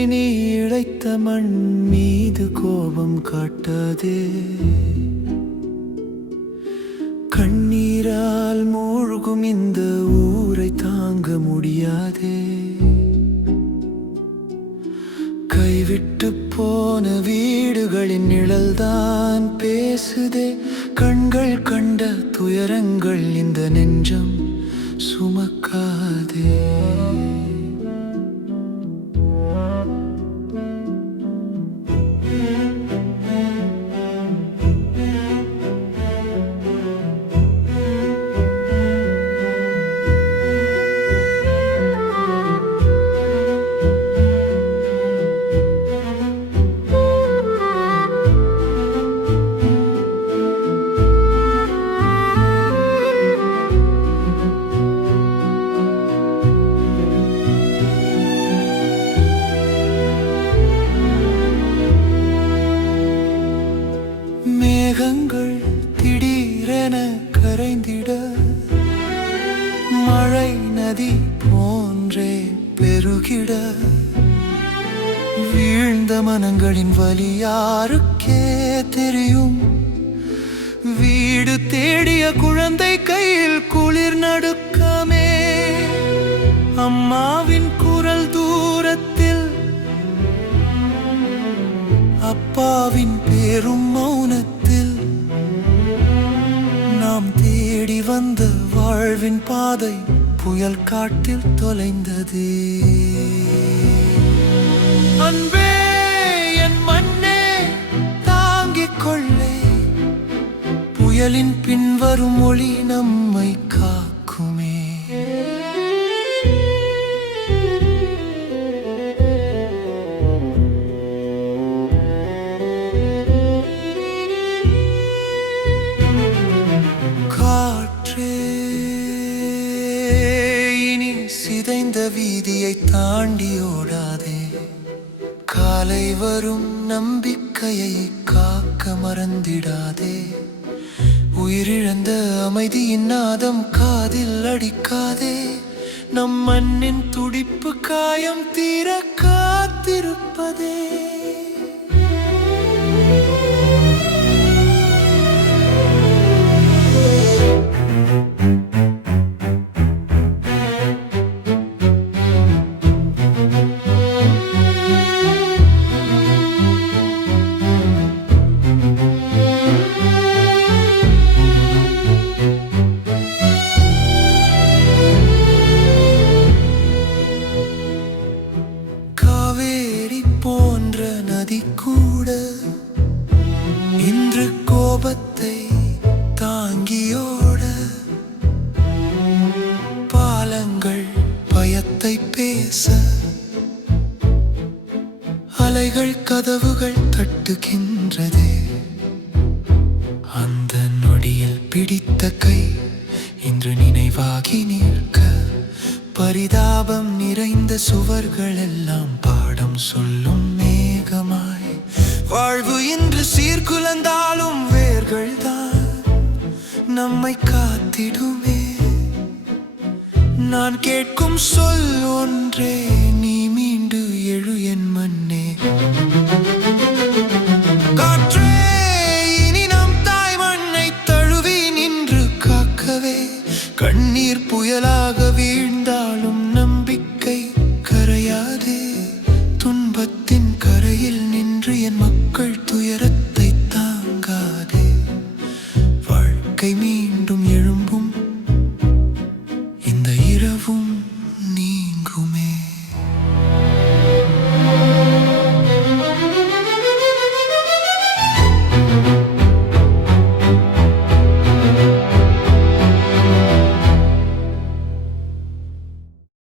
இனி இழைத்த மண் மீது கோபம் காட்டாதே. கண்ணீரால் மூழ்கும் இந்த ஊரை தாங்க முடியாதே. கைவிட்டு போன வீடுகளின் நிழல்தான் பேசுதே. கண்கள் கண்ட துயரங்கள் இந்த நெஞ்சம் சுமக்காதே. மேகங்கள் திடீரென கரைந்திட, மழை நதி போன்றே பெருகிட, வீழ்ந்த மனங்களின் வலி யாருக்கே தெரியும்? வீடு தேடிய குழந்தை கையில் குளிர் நடுக்கமே. அம்மாவின் குரல் தூரத்தில், அப்பாவின் பேரும் மௌனத்தில், நாம் தேடி வந்த வாழ்வின் பாதை புயல் காட்டில் தொலைந்தது. அன்பே என் மண்ணே தாங்கிக் கொள்ளே, புயலின் பின்வரும் ஒளி நம்மை காக்குமே. இனி சிதைந்த வீதியை தாண்டி ஓடாதே. காலை வரும் நம்பிக்கையை காக்க மறந்திடாதே. உயிரிழந்த அமைதியின் நாதம் காதில் அடிக்காதே. நம் மண்ணின் துடிப்பு காயம் தீர காத்திருப்பதே. போன்ற நதி கூட இன்று கோபத்தை தாங்கியோட, பாலங்கள் பயத்தை பேச, அலைகள் கதவுகள் தட்டுகின்றதே. அந்த நொடியில் பிடித்த கை இன்று நினைவாகி நிற்க, பரிதாபம் நிறைந்த சுவர்கள் எல்லாம் பாடம் சொல்லும் மேகமாய். வாழ்வு இன்று சீர்குலைந்தாலும் வேர்கள் தான் நம்மை காத்திடுமே. நான் கேட்கும் சொல் ஒன்றே,